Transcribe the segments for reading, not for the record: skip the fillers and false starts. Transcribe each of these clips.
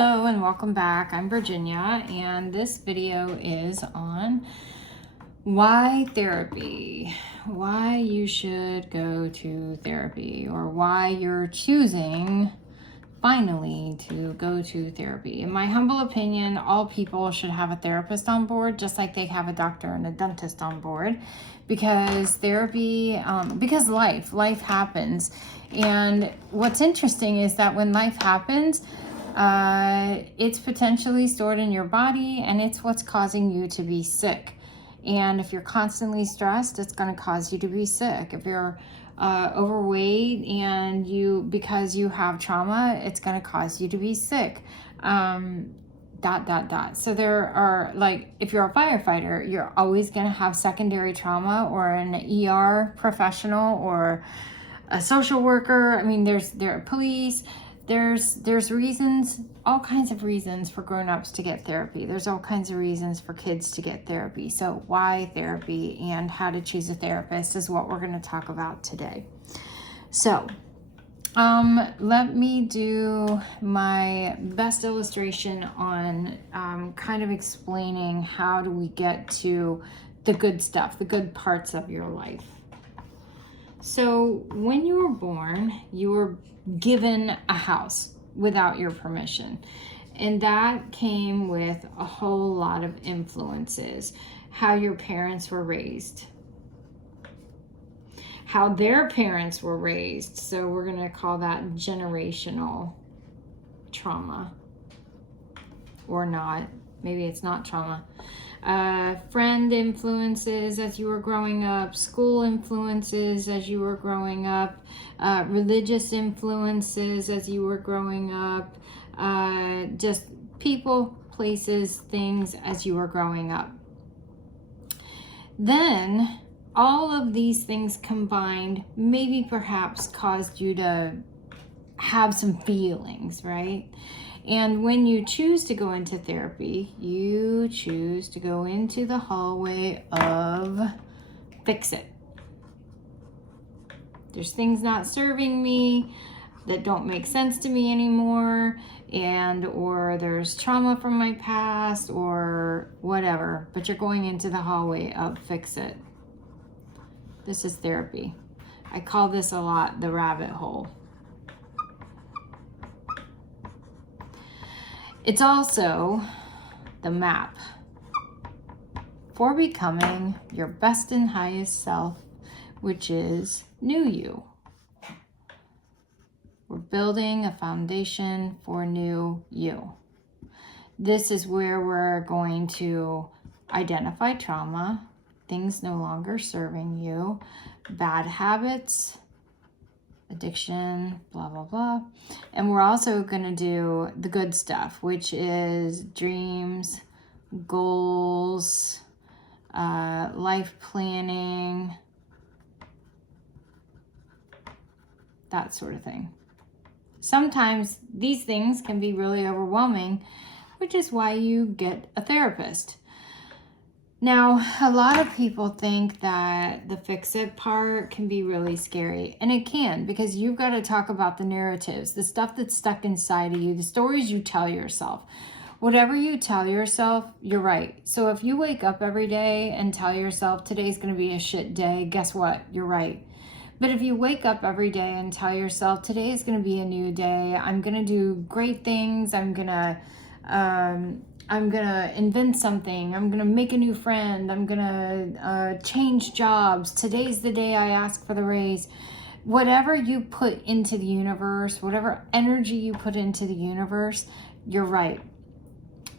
Hello and welcome back. I'm Virginia, and this video is on why therapy, why you should go to therapy, or why you're choosing finally to go to therapy. In my humble opinion, all people should have a therapist on board, just like they have a doctor and a dentist on board, because therapy, because life happens. And what's interesting is that when life happens, it's potentially stored in your body, and it's what's causing you to be sick. And if you're constantly stressed, it's going to cause you to be sick. If you're overweight and because you have trauma, it's going to cause you to be sick. So there are, like, if you're a firefighter, you're always going to have secondary trauma, or an ER professional, or a social worker. I mean, there are police. There's reasons, all kinds of reasons for grown-ups to get therapy. There's all kinds of reasons for kids to get therapy. So why therapy and how to choose a therapist is what we're going to talk about today. So let me do my best illustration on kind of explaining how do we get to the good stuff, the good parts of your life. So when you were born, you were given a house without your permission. And that came with a whole lot of influences. How your parents were raised, how their parents were raised. So we're going to call that generational trauma, or not. Maybe it's not trauma. Friend influences as you were growing up, school influences as you were growing up, religious influences as you were growing up, just people, places, things as you were growing up. Then all of these things combined maybe perhaps caused you to have some feelings, right? And when you choose to go into therapy, you choose to go into the hallway of fix it. There's things not serving me that don't make sense to me anymore, or there's trauma from my past, or whatever, but you're going into the hallway of fix it. This is therapy. I call this a lot the rabbit hole. It's also the map for becoming your best and highest self, which is new you. We're building a foundation for new you. This is where we're going to identify trauma, things no longer serving you, bad habits, addiction, blah, blah, blah. And we're also going to do the good stuff, which is dreams, goals, life planning, that sort of thing. Sometimes these things can be really overwhelming, which is why you get a therapist. Now, a lot of people think that the fix-it part can be really scary, and it can, because you've got to talk about the narratives, the stuff that's stuck inside of you, the stories you tell yourself. Whatever you tell yourself, you're right. So if you wake up every day and tell yourself today's going to be a shit day, guess what? You're right. But if you wake up every day and tell yourself today is going to be a new day, I'm going to do great things, I'm going to invent something, I'm going to make a new friend, I'm going to change jobs, today's the day I ask for the raise. Whatever you put into the universe, whatever energy you put into the universe, you're right.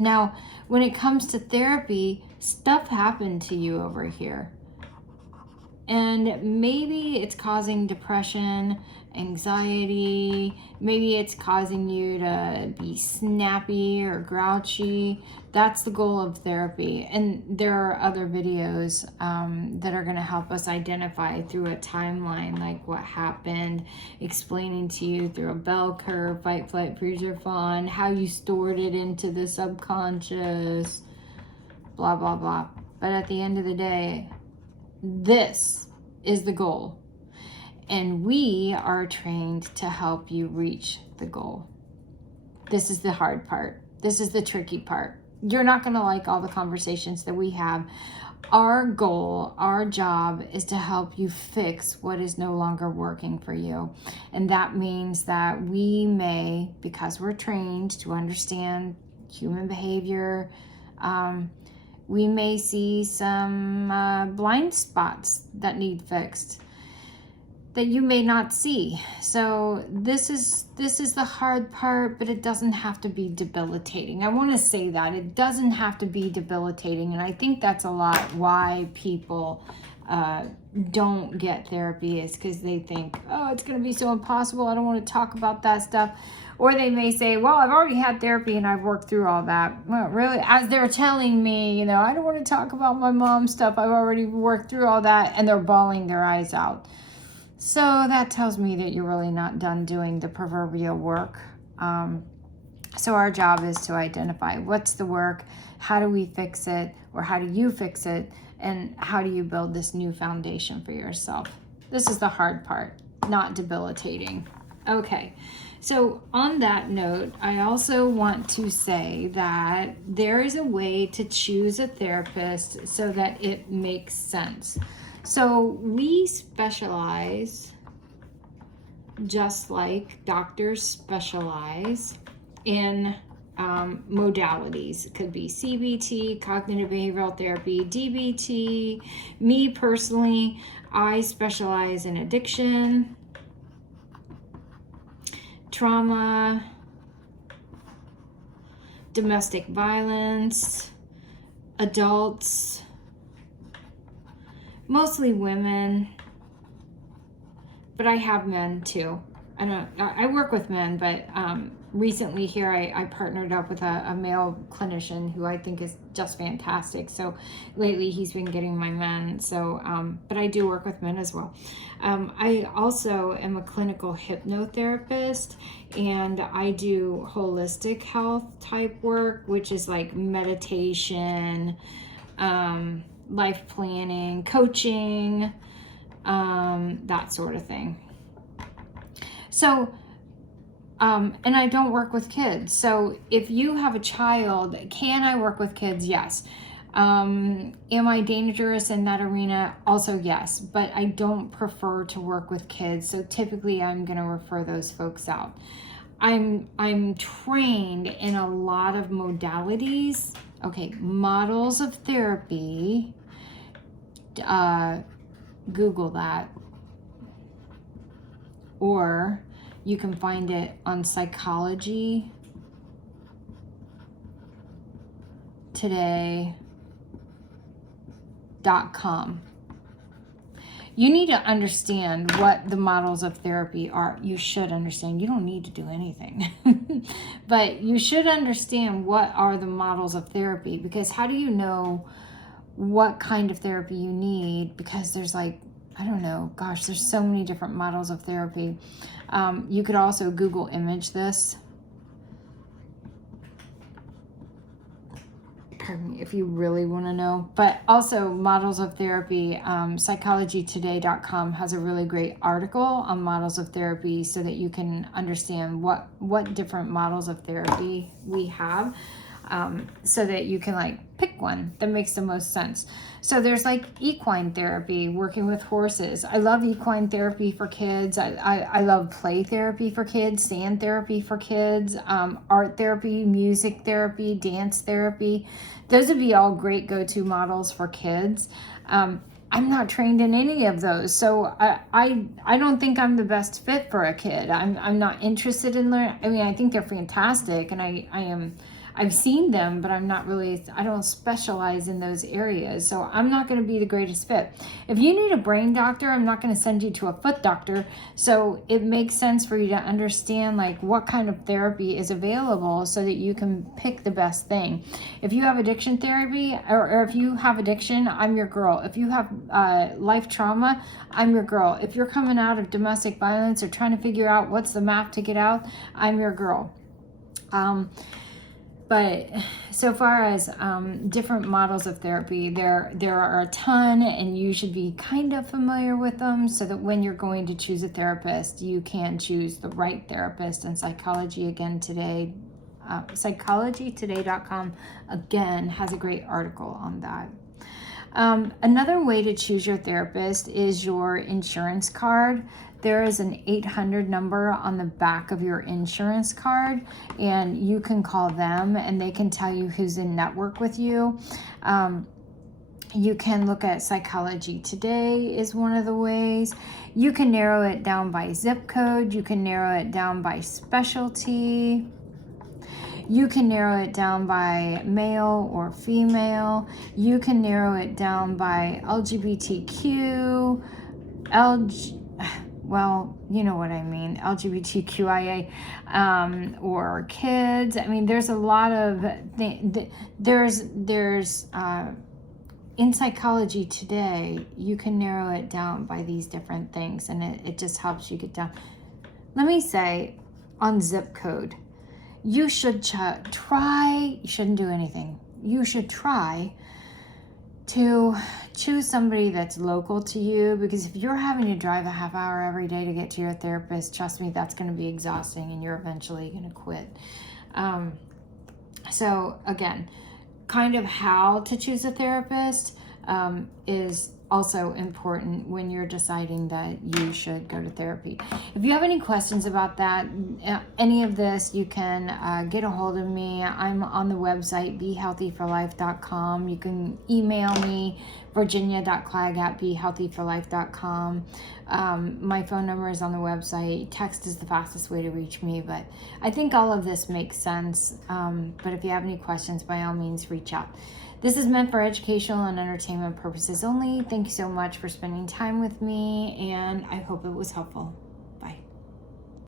Now, when it comes to therapy, stuff happened to you over here. And maybe it's causing depression, anxiety, maybe it's causing you to be snappy or grouchy. That's the goal of therapy. And there are other videos that are going to help us identify through a timeline, like what happened, explaining to you through a bell curve, fight, flight, freeze, or fawn, how you stored it into the subconscious, blah, blah, blah. But at the end of the day, this is the goal, and we are trained to help you reach the goal. This is the hard part. This is the tricky part. You're not going to like all the conversations that we have. Our goal, our job is to help you fix what is no longer working for you. And that means that we may, because we're trained to understand human behavior, we may see some blind spots that need fixed that you may not see. So this is the hard part, but it doesn't have to be debilitating. I want to say that it doesn't have to be debilitating, and I think that's a lot why people don't get therapy, is because they think, oh, it's going to be so impossible, I don't want to talk about that stuff. Or they may say, well, I've already had therapy and I've worked through all that. Well, really, as they're telling me, I don't want to talk about my mom's stuff, I've already worked through all that, and they're bawling their eyes out. So that tells me that you're really not done doing the proverbial work. So our job is to identify what's the work, how do we fix it, or how do you fix it, and how do you build this new foundation for yourself. This is the hard part, not debilitating. Okay, so on that note, I also want to say that there is a way to choose a therapist so that it makes sense. So we specialize, just like doctors specialize, in modalities. It could be CBT, cognitive behavioral therapy, DBT. Me personally, I specialize in addiction, trauma, domestic violence, adults, mostly women, but I have men too. I work with men, but recently here I partnered up with a male clinician who I think is just fantastic. So lately he's been getting my men. So, but I do work with men as well. I also am a clinical hypnotherapist, and I do holistic health type work, which is like meditation, life planning, coaching, that sort of thing. So, and I don't work with kids. So if you have a child, can I work with kids? Yes. Am I dangerous in that arena? Also, yes. But I don't prefer to work with kids. So typically I'm going to refer those folks out. I'm trained in a lot of modalities. Okay, models of therapy. Google that. Or you can find it on psychologytoday.com. You need to understand what the models of therapy are. You should understand. You don't need to do anything. But you should understand what are the models of therapy, because how do you know what kind of therapy you need? Because there's like, I don't know, gosh, there's so many different models of therapy. You could also Google image this. Pardon me, if you really want to know. But also models of therapy, psychologytoday.com has a really great article on models of therapy so that you can understand what different models of therapy we have. So that you can like pick one that makes the most sense. So there's like equine therapy, working with horses. I love equine therapy for kids. I love play therapy for kids, sand therapy for kids, art therapy, music therapy, dance therapy. Those would be all great go-to models for kids. I'm not trained in any of those, so I don't think I'm the best fit for a kid. I'm not interested in learning. I mean, I think they're fantastic, and I've seen them, but I don't specialize in those areas. So I'm not going to be the greatest fit. If you need a brain doctor, I'm not going to send you to a foot doctor. So it makes sense for you to understand like what kind of therapy is available so that you can pick the best thing. If you have addiction therapy, or if you have addiction, I'm your girl. If you have life trauma, I'm your girl. If you're coming out of domestic violence or trying to figure out what's the map to get out, I'm your girl. But so far as different models of therapy, there are a ton, and you should be kind of familiar with them so that when you're going to choose a therapist, you can choose the right therapist. And Psychology Again Today psychologytoday.com again has a great article on that. Another way to choose your therapist is your insurance card. There is an 800 number on the back of your insurance card, and you can call them and they can tell you who's in network with you. You can look at Psychology Today is one of the ways. You can narrow it down by zip code. You can narrow it down by specialty. You can narrow it down by male or female. You can narrow it down by LGBTQ, well, you know what I mean, LGBTQIA, or kids. I mean, there's a lot of in Psychology Today, you can narrow it down by these different things, and it just helps you get down. Let me say, on zip code, you should try, you shouldn't do anything. You should try to choose somebody that's local to you, because if you're having to drive a half hour every day to get to your therapist, trust me, that's going to be exhausting and you're eventually going to quit. So again, kind of how to choose a therapist is also important when you're deciding that you should go to therapy. If you have any questions about that, any of this, you can get a hold of me. I'm on the website, behealthyforlife.com. You can email me, virginia.clegg@behealthyforlife.com. My phone number is on the website. Text is the fastest way to reach me, but I think all of this makes sense. But if you have any questions, by all means, reach out. This is meant for educational and entertainment purposes only. Thank you so much for spending time with me, and I hope it was helpful.